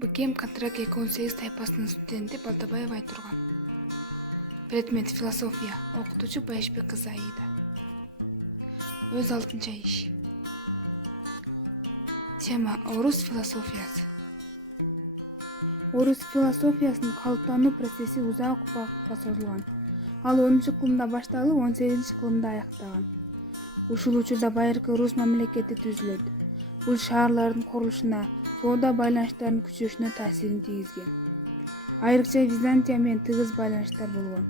БКМ контракт 2018 тайпасынын студенти Балтабаева Айтурган. Предмет философия. Окутуучу Байышбек кызы Аида. Өз алтынча иш. Тема орус философиясы. Орус философиясынын калыптануу процесси узак убакытка созулган. Ал 10-кылымда башталып, 18-кылымда аяктаган. Ушул учурда байыркы рус мамлекети түзүлөт. Бул шаарлардын курулушуна, соода байланыштарынын күчөшүнө таасирин тийгизген. Айрыкча Византия менен тыгыз байланыштар болгон.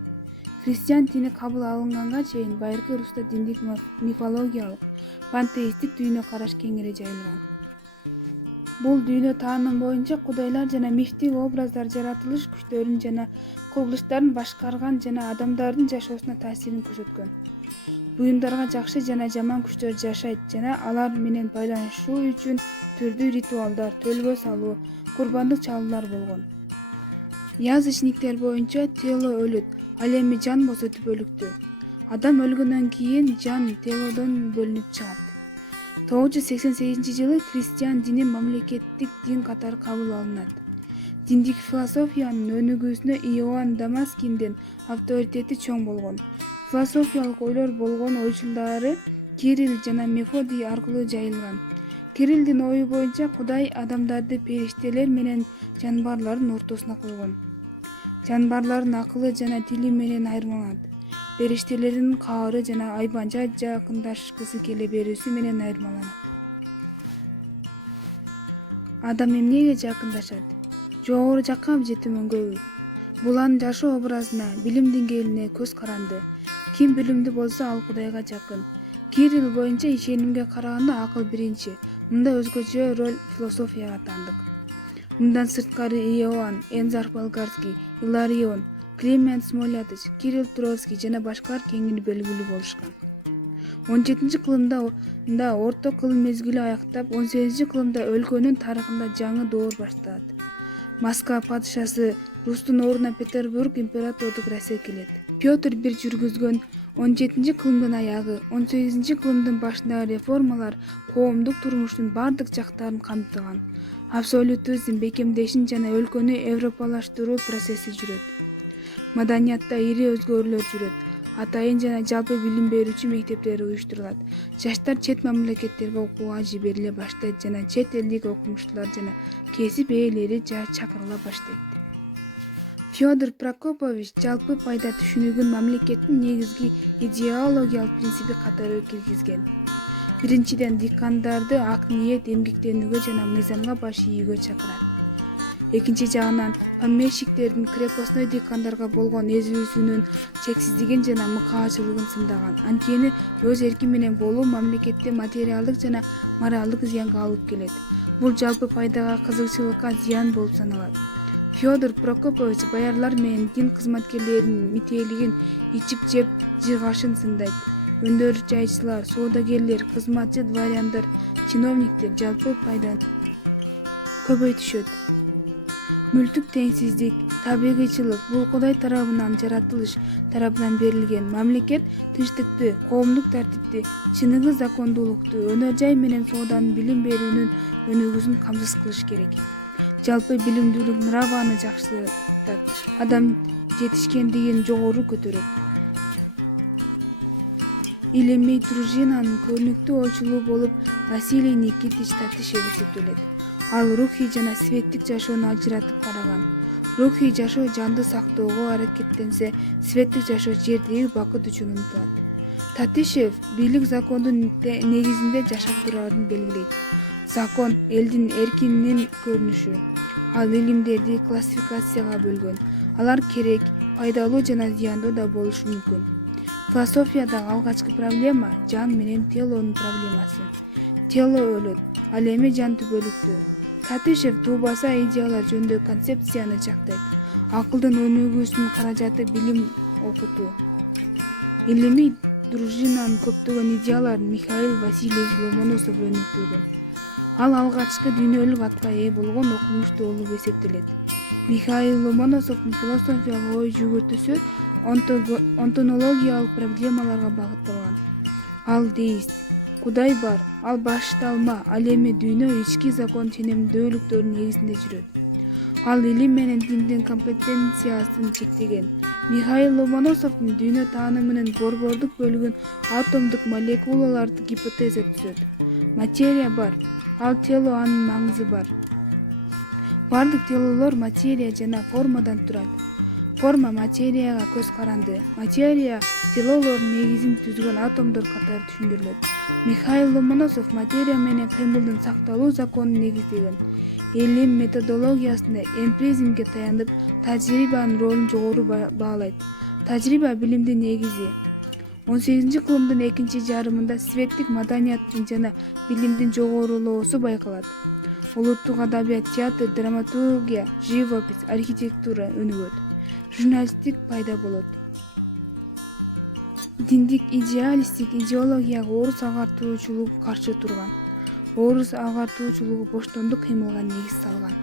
Христиан дини кабыл алынганга чейин байыркы Руста диндик мифологиялык, пантеисттик дүйнө караш кеңири жайылган. Бул дүйнө тааным боюнча кудайлар жана мифтик образдар жаратылыш күчтөрүн жана кубулуштарын башкарган жана адамдардын жашоосуна таасирин көрсөткөн. Буюмдарга жакшы жана жаман күчтөр жашайт жана алар менен байланышуу үчүн түрдүү ритуалдар, төлгө салуу, курбандык чалуулар болгон. Язычниктер боюнча тело өлөт, ал эми жан болсо түбөлүктүү. Адам өлгөндөн кийин жан телодон бөлүнүп чыгат. 988-жылы христиан дини мамлекеттик дин катары кабыл алынат. Диндик философиянын өнүгүүсүнө Иоанн Дамаскиндин авторитети чоң болгон. Философиялык ойлор болгон ойчулдары Кирилл жана Мефодий аркылуу жайылган. Кириллдин ою боюнча Кудай адамдарды периштелер менен жанбарлардын ортосуна койгон. Жанбарлардын акылы жана тили менен айырмаланат. Периштелердин каары жана айбанча жакындашкысы келе берүүсү менен айырмаланат. Адам эмнеге жакындашат? Жогору жаккабы же төмөнгөбү? Бул анын жашоо образына, билим деңгээлине көз каранды. Ким билимдүү болсо ал Кудайга жакын. Кирилл боюнча ишенимге караганда акыл биринчи. Мында өзгөчө роль философияга тандык. Мындан сырткары Иоанн, Энзар Болгарский, Иларион, Климент Смолятыч, Кирилл Троцкий жана башкалар кеңири белгилүү болушкан. 17-кылымда орто кылым мезгили аяктап, 18-кылымда өлкөнүн тарыхында жаңы доор башталат. Москва падышасы Рустун ордуна Петербург императордук Россия келет. Петр бир жүргүзгөн 17-кылымдын аягы, 18-кылымдын башындагы реформалар коомдук турмуштун бардык жактарын камтыган. Абсолютизм, бекемдешин жана өлкөнү европалаштыруу процесси жүрөт. Маданиятта ири өзгөрүүлөр жүрөт. Атайын жана жалпы билим берүүчү мектептер уюштурулат. Жаштар чет мамлекеттерге окууга жибериле баштайт жана чет элдик окумуштуулар жана кесип ээлери чакырыла баштайт. Федор Прокопович жалпы пайда түшүнүгүн мамлекеттин негизги идеологиялык принципи катары киргизген. Биринчиден, диккандарды ак ниет, эмгектенүүгө жана мыйзамга баш ийүүгө чакырат. Экинчи жагынан, помещиктердин крепостной диккандарга болгон эзүүсүнүн чексиздигин жана мыкаачылыгын сындаган. Анткени өз эрки менен болуу мамлекетте материалдык жана моралдык зыянга алып келет. Бул жалпы пайдага, кызыкчылыкка зыян болуп саналат. Федор Прокопович баярлар менен дин кызматкерлеринин митээлигин, ичип жеп жыргашын сындайт. Өндөр жайчылар, соодагерлер, кызматчы дворяндар, чиновниктер жалпы пайданы көбөйтүшөт. Мүлктүк теңсиздик, табигыйчылык бул Кудай тарабынан, жаратылыш тарабынан берилген. Мамлекет тынчтыкты, коомдук тартипти, чыныгы закондуулукту, өнөр жай менен сооданын, билим берүүнүн өнүгүүсүн камсыз кылыш керек. Жалпы билимдүүлүк нраваны жакшыртат, адам жетишкендигин жогору көтөрөт. Илимий дружинанын көрүнүктүү ойчулу болуп Василий Никитич Татищев эсептелет. Ал рухий жана светтик жашоону ажыратып караган. Рухий жашоо жанды сактоого аракеттенсе, светтик жашоо жердеги бакыт үчүн умтулат. Татищев бийлик закондун негизинде жашап тураарын белгилейт. Закон элдин эркинин көрүнүшү. Ал илимдерди классификацияга бөлгөн. Алар керек, пайдалуу жана зыяндуу да болушу мүмкүн. Философиядагы алгачкы проблема жан менен телонун проблемасы. Тело өлөт, ал эми жан түбөлүктүү. Татищев туубаса идеялар жөнүндө концепцияны жактайт. Акылдын өнүгүүсүнүн каражаты билим окутуу. Илимий дружинанын көптөгөн идеяларын Михаил Васильевич Ломоносов өнүктүргөн. Ал алгачкы дүйнөлүк атка ээ болгон окумуштуу улуу эсептелет. Михаил Ломоносовдун философиялык ой жүгүртүүсү онтологиялык проблемаларга багытталган. Ал деист. Кудай бар, ал башталма, ал эми дүйнө ички закон ченемдүүлүктөрүнүн негизинде жүрөт. Ал илим менен диндин компетенциясын чектеген. Михаил Ломоносовдун дүйнө таанымынын борбордук бөлүгүн атомдук молекулаларды гипотеза түзөт. Материя бар, ал тело, анын маңызы бар. Бардык телолор материя жана формадан турат. Форма материяга көз каранды. Материя телолордун негизин түзгөн атомдор катары түшүндүрүлөт. Михаил Ломоносов материя менен кыймылдын сакталуу законун негиздеген. Илим методологиясында эмпиризмге таянып, тажрыйбанын ролун жогору баалайт. Тажрыйба билимдин негизи. 18-кылымдын экинчи жарымында светтик маданияттын жана билимдин жогорулоосу байкалат. Улуттук адабият, театр, драматургия, живопись, архитектура өнүгөт. Журналистик пайда болот. Диндик идеалисттик идеологияга орус агартуучулугу каршы турган. Орус агартуучулугу боштондук кыймылга негиз салган.